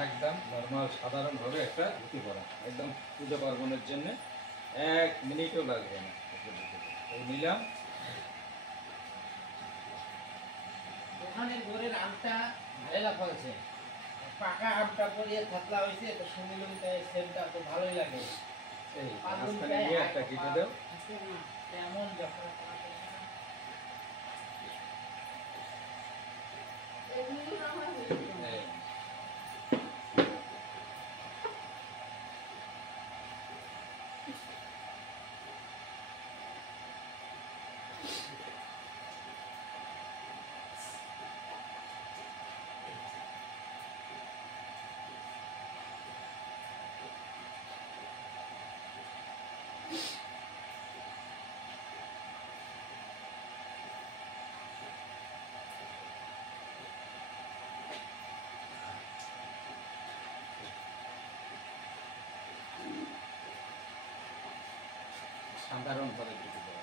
একদম নর্মাল সাধারণভাবে একটা ধুতি পরা, একদম পুজো পার্বণের জন্য 1 মিনিটও লাগবে না। এই নিলাম। ওখানে গোরের আমটা ভালো ফলছে, পাকা আমটা পরিয়ে থাকলা হয়েছে তো সুমিলুমিতে সেমটা তো ভালোই লাগে। এই মাঝখানে নিয়ে একটা কেটে দাও। তেমন যখন এই, সাধারণভাবে ধুতি পরা।